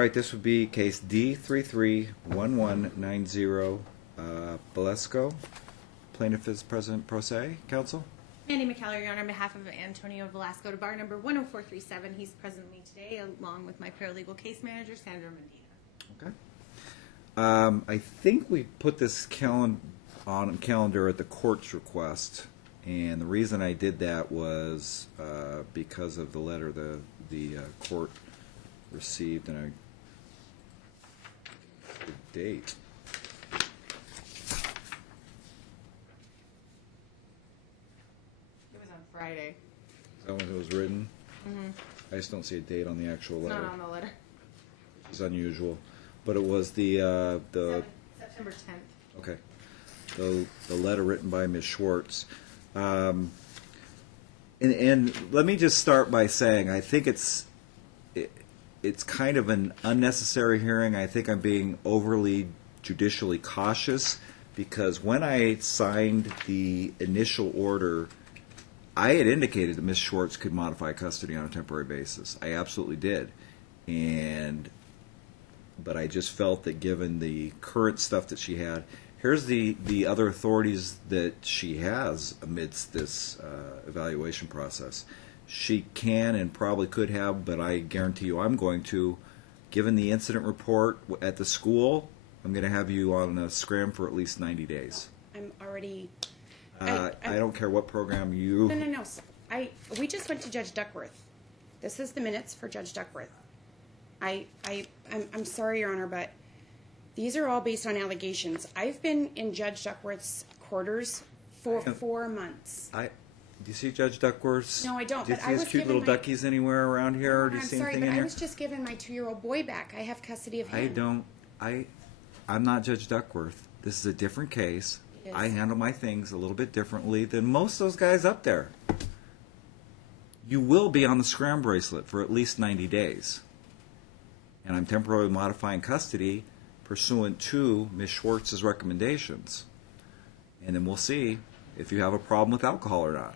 All right, this would be case D331190, Valesco. Plaintiff is present pro se. Counsel? Mandy McKellar, Your Honor, on behalf of Antonio Velasco to bar number 10437. He's present with me today, along with my paralegal case manager, Sandra Medina. Okay. I think we put this on calendar at the court's request, and the reason I did that was because of the letter the court received, and a date. It was on Friday. Is that when it was written? Mm-hmm. I just don't see a date on the actual It's letter. not on the letter. Which is unusual. But it was the September 10th. okay, the letter written by Ms. Schwartz. And let me just start by saying I think it's kind of an unnecessary hearing. I think I'm being overly judicially cautious because when I signed the initial order, I had indicated that Ms. Schwartz could modify custody on a temporary basis. I absolutely did. But I just felt that given the current stuff that she had, here's the other authorities that she has amidst this evaluation process. She can and probably could have, but I guarantee you I'm going to, given the incident report at the school, I'm going to have you on a scram for at least 90 days. I'm already... I don't care what program you... No. We just went to Judge Duckworth. This is the minutes for Judge Duckworth. I'm sorry, Your Honor, but these are all based on allegations. I've been in Judge Duckworth's quarters for 4 months. Do you see Judge Duckworth's? No, I don't. Do you But see I his was cute given little duckies anywhere around here? Or do you I'm see sorry, anything but in I here? was just given my 2-year-old boy back. I have custody of him. I'm not Judge Duckworth. This is a different case. It is. I handle my things a little bit differently than most of those guys up there. You will be on the scram bracelet for at least 90 days. And I'm temporarily modifying custody pursuant to Ms. Schwartz's recommendations. And then we'll see if you have a problem with alcohol or not.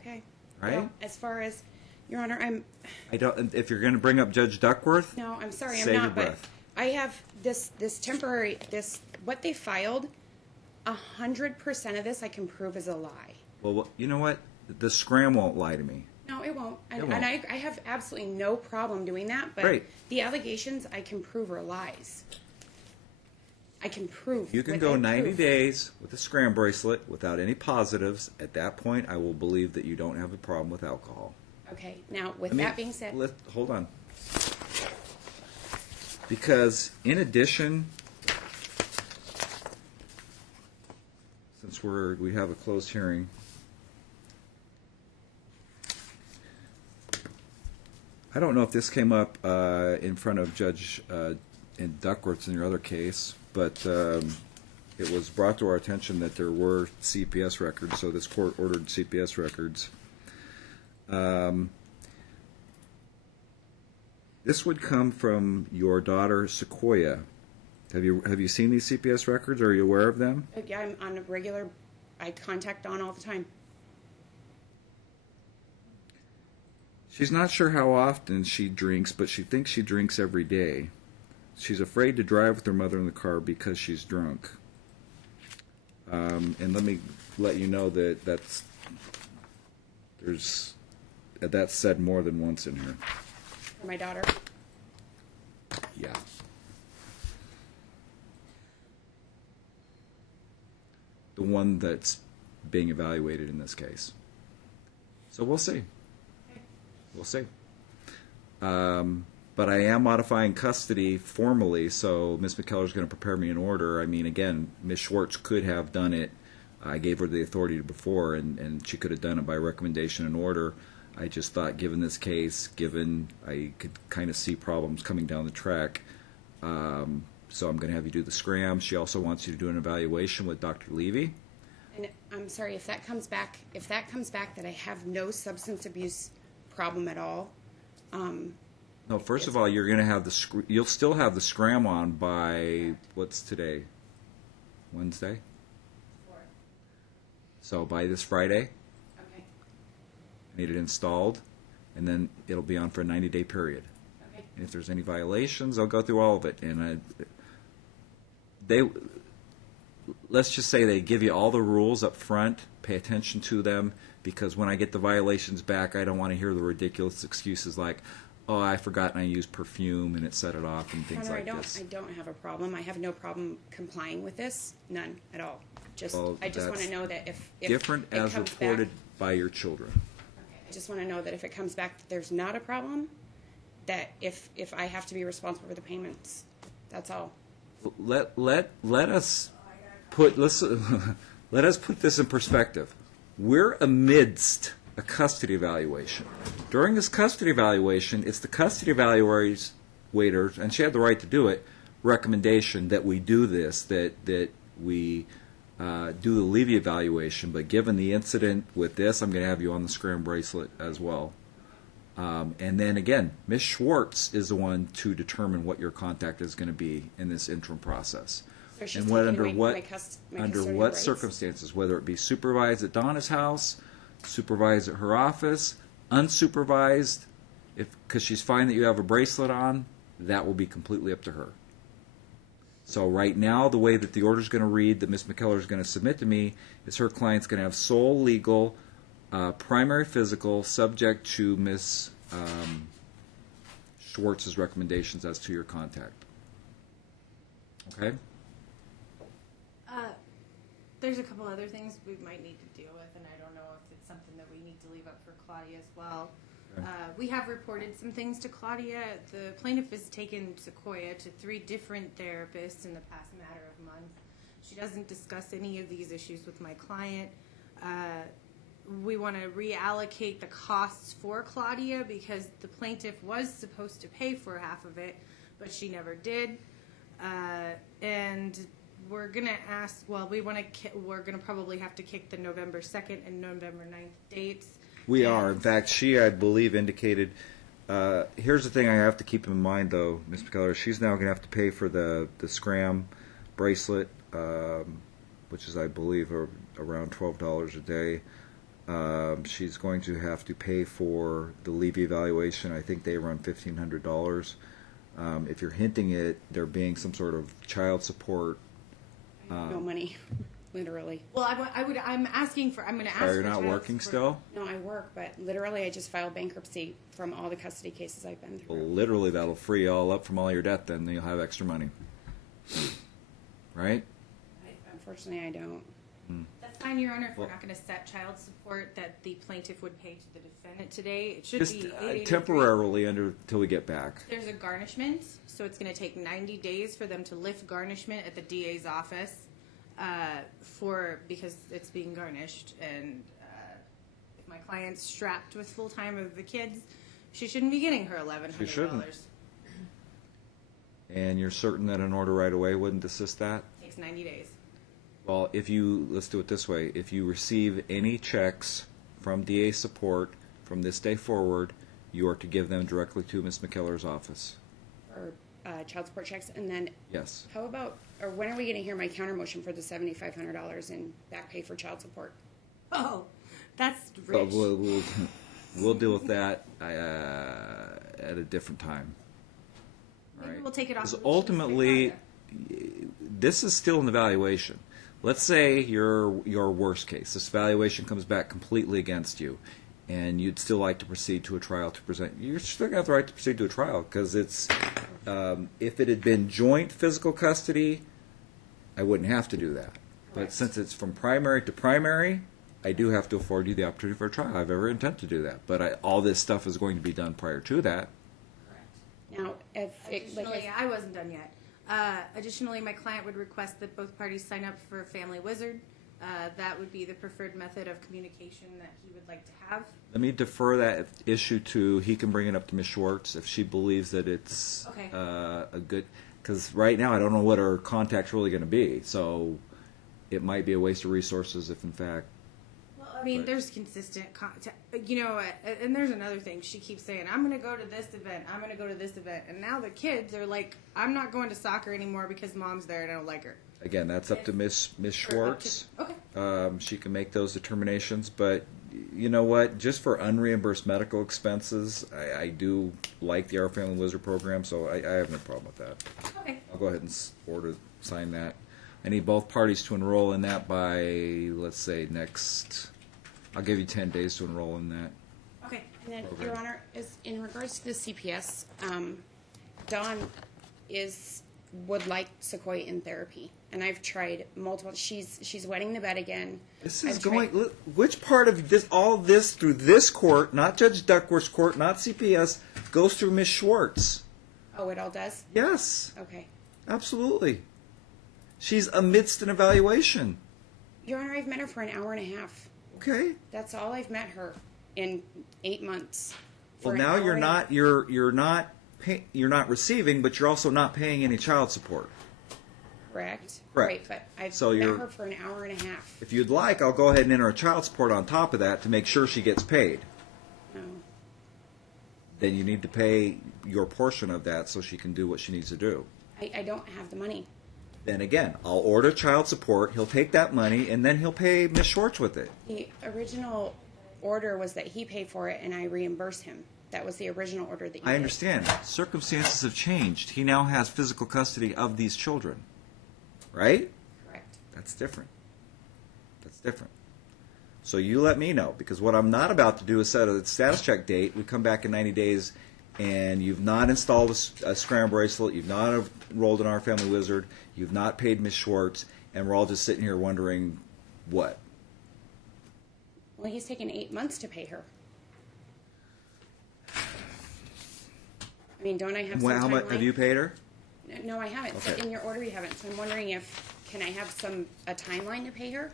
Okay. Right? Well, as far as, Your Honor, If you're going to bring up Judge Duckworth, No, I'm sorry, I'm save not. your But breath. I have this temporary, what they filed, 100% of this I can prove is a lie. Well, you know what? The scram won't lie to me. No, it won't. It And won't. I have absolutely no problem doing that. But Great. the allegations I can prove are lies. I can prove. You can with go a 90 proof. days with a scram bracelet without any positives. At that point, I will believe that you don't have a problem with alcohol. Okay. Now, with Let me- that being said, Hold on. Because in addition, since we have a closed hearing, I don't know if this came up in front of Judge in Duckworth's in your other case, but it was brought to our attention that there were CPS records, so this court ordered CPS records. This would come from your daughter Sequoia. Have you seen these CPS records? Are you aware of them? yeah, I'm on a regular, I contact Dawn all the time. She's not sure how often she drinks, but she thinks she drinks every day. She's afraid to drive with her mother in the car because she's drunk. And let me let you know that that's said more than once in here. For my daughter. Yeah. The one that's being evaluated in this case. So we'll see. We'll see. But I am modifying custody formally, so Ms. McKellar is going to prepare me an order. I mean, again, Ms. Schwartz could have done it. I gave her the authority before, and she could have done it by recommendation and order. I just thought, given this case, given I could kind of see problems coming down the track, so I'm going to have you do the scram. She also wants you to do an evaluation with Dr. Levy. And I'm sorry, if that comes back that I have no substance abuse problem at all. No, first of all, you're going to have you'll still have the scram on by, what's today? Wednesday? So by this Friday, Okay. I need it installed, and then it'll be on for a 90-day period. Okay. And if there's any violations, they'll go through all of it. And let's just say they give you all the rules up front, pay attention to them, because when I get the violations back, I don't want to hear the ridiculous excuses like, oh, I forgot and I used perfume and it set it off and things like this. I don't have a problem. I have no problem complying with this. None at all. Well, I just want to that's know that if different it as comes reported back, by your children. I just want to know that if it comes back that there's not a problem, that if I have to be responsible for the payments, that's all. Let us put let us put this in perspective. We're amidst a custody evaluation. During this custody evaluation, it's the custody evaluators, and she had the right to do it, recommendation that we do this, that we do the Levy evaluation. But given the incident with this, I'm going to have you on the scram bracelet as well. And then again, Ms. Schwartz is the one to determine what your contact is going to be in this interim process. So she's And what, taking under away what my under custodial what rights? circumstances, whether it be supervised at Donna's house, supervised at her office, unsupervised, because she's fine that you have a bracelet on, that will be completely up to her. So right now, the way that the order is going to read, that Ms. McKellar is going to submit to me, is her client's going to have sole legal primary physical subject to Ms. Schwartz's recommendations as to your contact. Okay? There's a couple other things we might need to deal with, and I don't know if it's something that we need to leave up for Claudia as well. Okay. We have reported some things to Claudia. The plaintiff has taken Sequoia to 3 different therapists in the past matter of months. She doesn't discuss any of these issues with my client. We want to reallocate the costs for Claudia because the plaintiff was supposed to pay for half of it, but she never did. And we're gonna ask. Well, we're gonna probably have to kick the November 2nd and November 9th dates. We are. In fact, she, I believe, indicated. Here's the thing I have to keep in mind, though, Ms. McKellar. She's now going to have to pay for the scram bracelet, which is, I believe, around $12 a day. She's going to have to pay for the Levy evaluation. I think they run $1,500. If you're hinting at there being some sort of child support. No money, literally. Well, I'm asking for. I'm going to ask. Are you for not child working support. still? No, I work, but literally I just filed bankruptcy from all the custody cases I've been through. Well, literally, that'll free you all up from all your debt. Then you'll have extra money, right? Unfortunately, I don't. That's fine, Your Honor. If Well- we're not going to set child support that the plaintiff would pay to the defendant today, it should Just be 883. temporarily until we get back. There's a garnishment, so it's going to take 90 days for them to lift garnishment at the DA's office because it's being garnished. And if my client's strapped with full time of the kids, she shouldn't be getting her $1,100. She shouldn't. And you're certain that an order right away wouldn't assist that? Takes 90 days. Well, let's do it this way. If you receive any checks from DA support from this day forward, you are to give them directly to Ms. McKellar's office. Or child support checks, and then Yes. how about, or when are we going to hear my counter motion for the $7,500 in back pay for child support? Oh, that's But rich. we'll deal with that at a different time. All Maybe right? we'll take it off. Because the list and ultimately, say, this is still an evaluation. Let's say your worst case. This evaluation comes back completely against you, and you'd still like to proceed to a trial to present. You're still going to have the right to proceed to a trial because it's if it had been joint physical custody, I wouldn't have to do that. But Correct. since it's from primary to primary, I do have to afford you the opportunity for a trial. I have every intent to do that. But all this stuff is going to be done prior to that. Now, if it, Additionally, I wasn't done yet. Additionally, my client would request that both parties sign up for Family Wizard. That would be the preferred method of communication that he would like to have. Let me defer that issue to, he can bring it up to Ms. Schwartz if she believes that it's Okay. a good, because right now I don't know what her contact's really going to be. So it might be a waste of resources if in fact. Well, I mean, Right. there's consistent contact, and there's another thing. She keeps saying, I'm going to go to this event, I'm going to go to this event. And now the kids are like, I'm not going to soccer anymore because mom's there and I don't like her. Again, that's up to Ms. Schwartz. Okay. She can make those determinations, but you know what? Just for unreimbursed medical expenses, I do like the Our Family Wizard program, so I have no problem with that. Okay. I'll go ahead and sign that. I need both parties to enroll in that by, let's say, I'll give you 10 days to enroll in that. Okay. And then, program. Your Honor, is in regards to the CPS, Dawn would like Sequoia in therapy, and I've tried multiple. She's wetting the bed again. This is I've tried- which part of this, all this through this court, not Judge Duckworth's court, not CPS, goes through Ms. Schwartz? Oh, it all does. Yes, Okay. absolutely. She's amidst an evaluation. Your Honor, I've met her for an hour and a half. Okay. That's all I've met her in 8 months. Well, For an now hour you're and a- not you're not receiving, but you're also not paying any child support. Correct. Correct. Right, but I've So met you're- her for an hour and a half. If you'd like, I'll go ahead and enter a child support on top of that to make sure she gets paid. No. Then you need to pay your portion of that so she can do what she needs to do. I don't have the money. Then again, I'll order child support, he'll take that money, and then he'll pay Ms. Schwartz with it. The original order was that he paid for it and I reimburse him. That was the original order that you I did. understand. Circumstances have changed. He now has physical custody of these children. Right? Correct. That's different. That's different. So you let me know, because what I'm not about to do is set a status check date. We come back in 90 days, and you've not installed a scram bracelet, you've not enrolled in Our Family Wizard, you've not paid Ms. Schwartz, and we're all just sitting here wondering what? Well, he's taken 8 months to pay her. I mean, don't I have some How much timeline? have you paid her? No, I haven't. So Okay. in your order, you haven't. So I'm wondering can I have a timeline to pay her?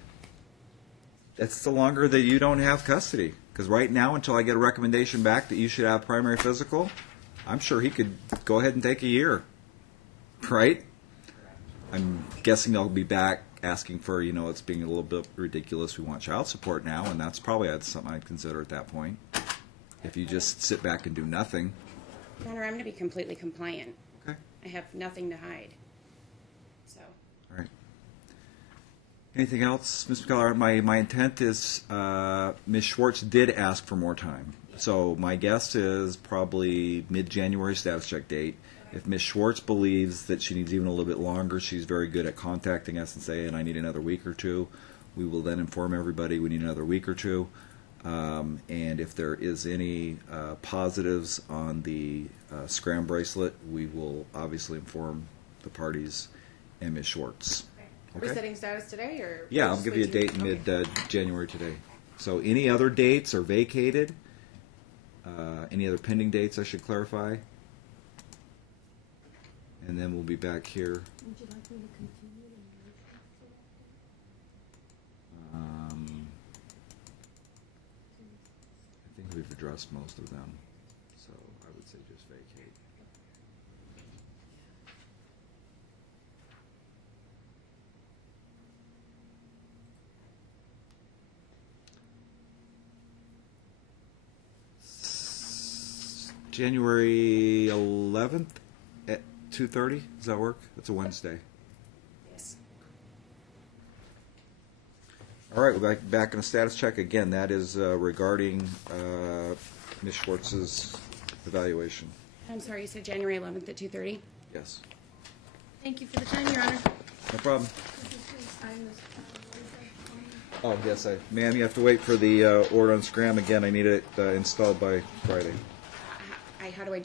That's the longer that you don't have custody. Because right now, until I get a recommendation back that you should have primary physical, I'm sure he could go ahead and take a year. Right? I'm guessing they'll be back asking for, it's being a little bit ridiculous. We want child support now, and that's probably something I'd consider at that point. If you just sit back and do nothing. Your Honor, I'm going to be completely compliant. Okay. I have nothing to hide. So, All right. Anything else, Ms. McCullough? My intent is Ms. Schwartz did ask for more time. So my guess is probably mid-January status check date. If Ms. Schwartz believes that she needs even a little bit longer, she's very good at contacting us and saying, I need another week or two. We will then inform everybody we need another week or two. And if there is any positives on the scram bracelet, we will obviously inform the parties and Ms. Schwartz. Are we setting status today, or? Yeah, we'll I'll just give wait you a till- date in okay. mid-January today. So any other dates are vacated? Any other pending dates I should clarify? And then we'll be back here. Would you like me to continue in your I think we've addressed most of them, so I would say just vacate. January 11th at 2:30, does that work? That's a Wednesday. yes. All right, we're back in a status check. Again, that is regarding Ms. Schwartz's evaluation. I'm sorry, you said January 11th at 2:30? Yes. Thank you for the time, Your Honor. No problem. Could you please sign this Oh, yes, ma'am, you have to wait for the order on Scram. Again, I need it installed by Friday.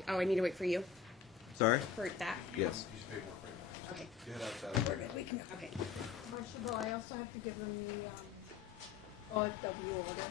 I need to wait for you Sorry? for that? Yes. Okay. We're good. We can go. Okay. Marshall, I also have to give them the OFW order.